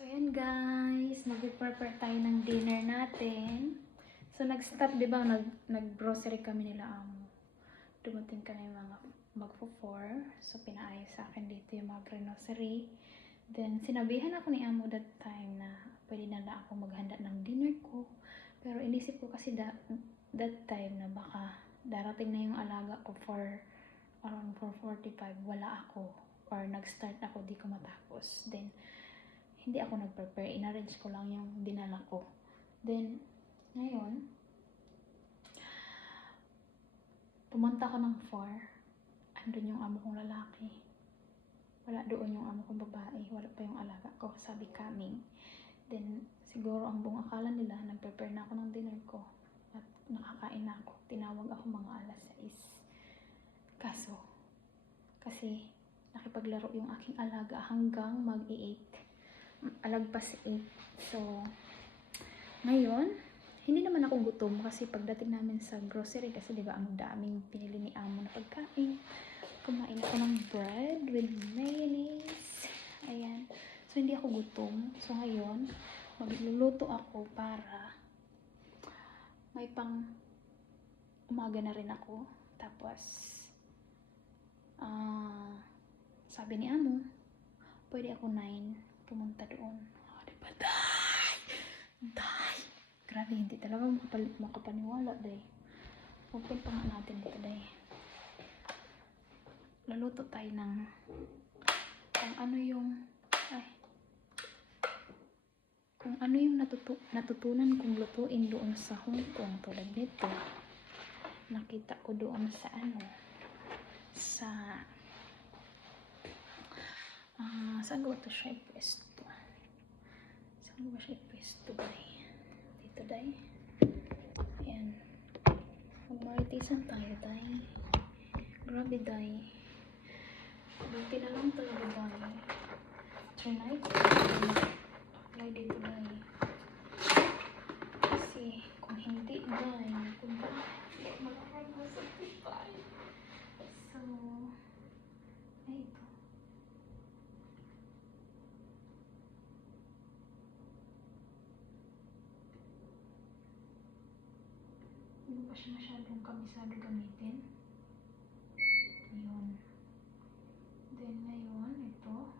So, yan guys. Mag-prepare tayo ng dinner natin. So, nag-stop, di ba? Nag-grocery kami nila amo. Dumating kami mga magpo-4. So, pinaayos sa akin dito yung mga grocery. Then, sinabihan ako ni amo that time na pwede na ako maghanda ng dinner ko. Pero inisip ko kasi that time na baka darating na yung alaga ko for around 4:45. Wala ako. Or nag-start ako, di ko matapos. Then, hindi ako nag-prepare. In-arrange ko lang yung dinala ko. Then, ngayon, pumunta ko ng 4. Andun yung amo kong lalaki. Wala doon yung amo kong babae. Wala pa yung alaga ko. Sabi coming. Then, siguro ang buong akala nila, nag-prepare na ako ng dinner ko. At nakakain na ako. Tinawag ako mga alas 6. Kaso, kasi nakipaglaro yung aking alaga hanggang mag-8. Alagpas 8. So, ngayon, hindi naman ako gutom kasi pagdating namin sa grocery, kasi diba ang daming pinili ni amo na pagkain. Kumain ako ng bread with mayonnaise. Ayan. So, hindi ako gutom. So, ngayon, magluluto ako para may pang umaga na rin ako. Tapos, sabi ni amo, pwede ako 9 pumunta doon. Oh, diba? Die! Grabe, hindi talaga makapaniwala, day. Open pa nga natin dito, day. Luluto tayo ng kung ano yung natutunan kong lutuin doon sa Hong Kong. Tulad nito, nakita ko doon sa saan ko ito siya ipwesto? Saan ko ba siya ipwesto, day? Dito, day. Ayan. Mag-maritisan tayo, day. Grabe, day. Buti na lang talaga, day. Tonight, apply dito, day. Kasi, kung hindi, day, kung hindi, makakapag-certify. So, ay, ito. Hindi pa siya masyadong kabisado gamitin. Ayun. Then, ngayon, ito.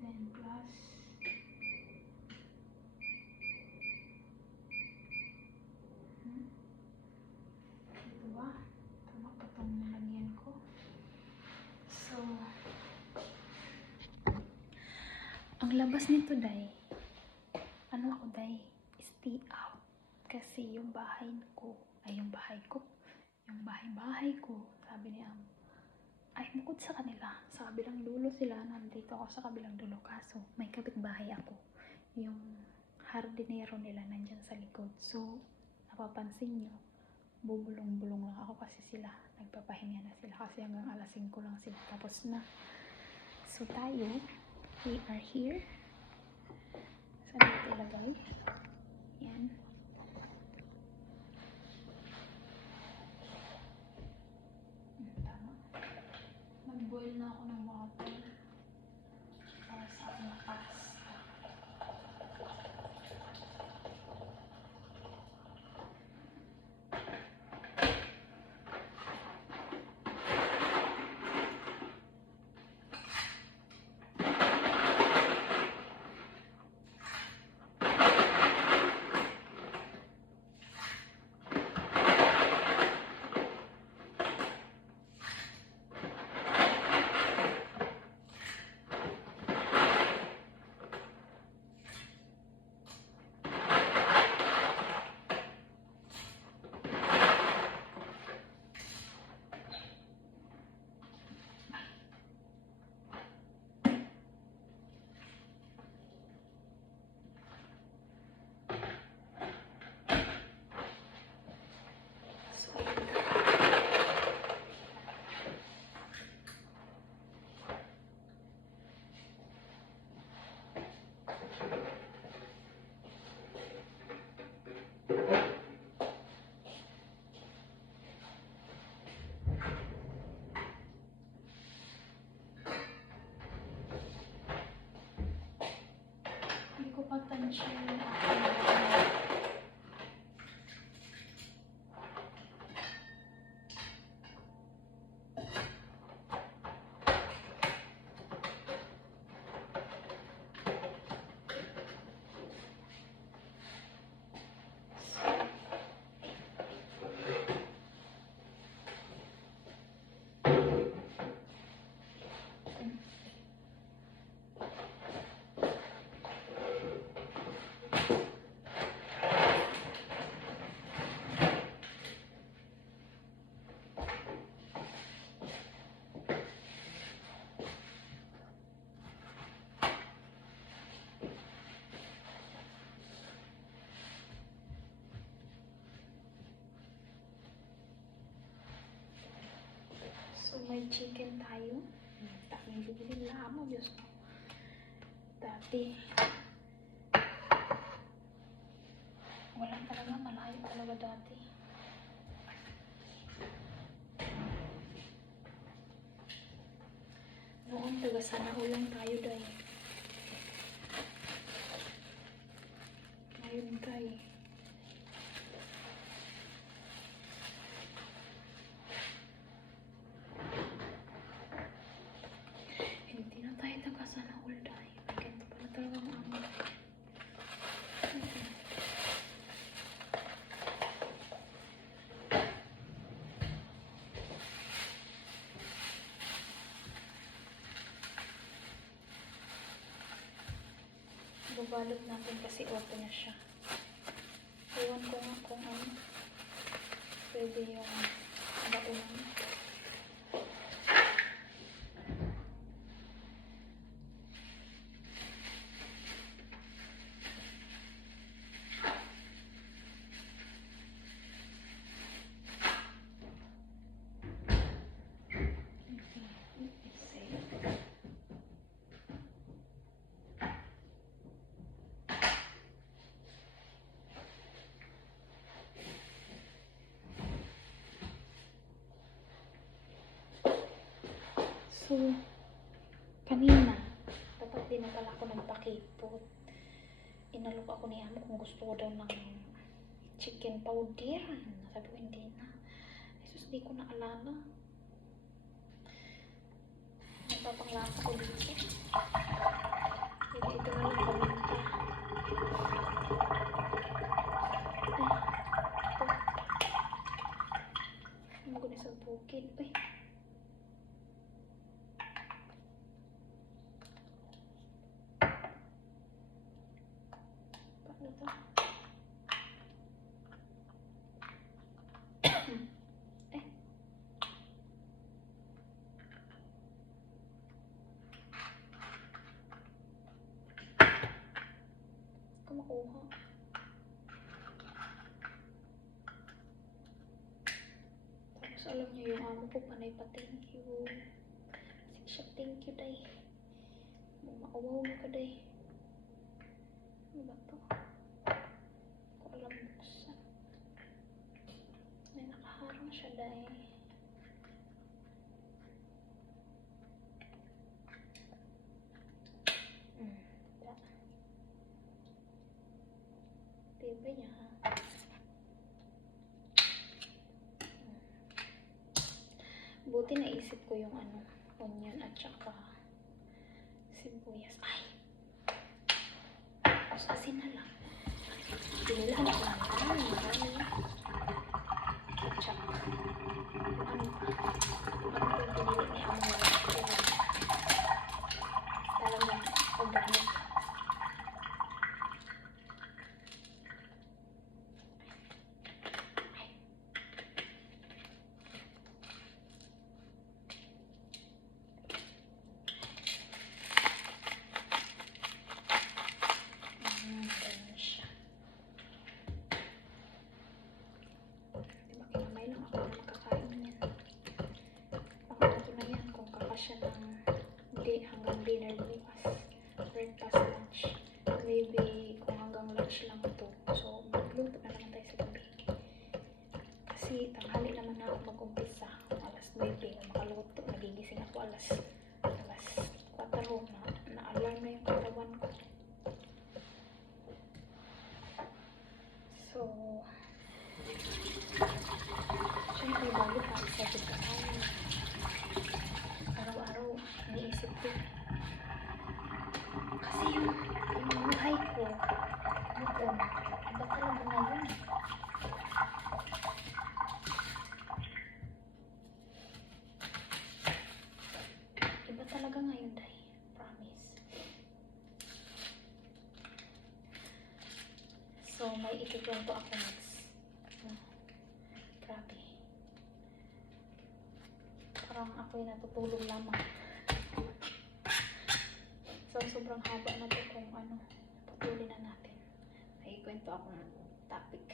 Then, plus. Ito ba? Tama pa itong nalagyan ko. So, ang labas nito, day. Ano ako, day? Stay out. Kasi yung bahay ko, yung bahay ko, sabi ni amo, ay bukod sa kanila, sa kabilang dulo sila, nandito ako sa kabilang dulo, kaso may kapitbahay ako, yung hardinero nila nandyan sa likod. So, napapansin nyo, bubulong-bulong lang ako kasi sila, nagpapahinga na sila kasi hanggang alas 5 lang sila, tapos na. So, tayo, we are here. Saan natin ilagay? Yan. Nag-boil na ako ng water para sa aking pasta. siya yung aking So, may chicken tayo. Daming bibili lamang. Diyos ko. Dati, walang talaga. Malayo talaga dati. Noon, taga sana ulang tayo dahil. Ngayon tayo. Hindi na tayo taga sana all dahil. Ganito pala talaga ang amin. Babalot natin kasi auto na siya. Ewan ko nga kung ano. Pwede yung baon. So, kanina, dapat din na pala ako nagpakipot. Inalok ako ni Amo kung gusto ko daw ng chicken powder. Sabi ko, hindi na. Jesus, di ko naalala. Nagpapanglasa ko dito. Hindi ito na lang paminta. Ay, ito. Ano ko na sa bukid. Uy. Makuha. Tapos alam niyo yung amo ko panay pa thank you. Kasi siya thank you day. Mauwaw mo ka day. Ano ba to? Ko alam buksan. May nakaharang siya day. Diba niya ha? Buti naisip ko yung ano, onion at saka sibuyas. Ay! Tapos asin na lang. Pinilahan ako ng marami. At saka ano pa? Ano po pinili ni Amo na talagang organic. may ikikwento ako next. Grabe. Parang ako'y natutulog lamang. So, sobrang haba na to kung ano. Patuloy na natin. May ikwento akong topic.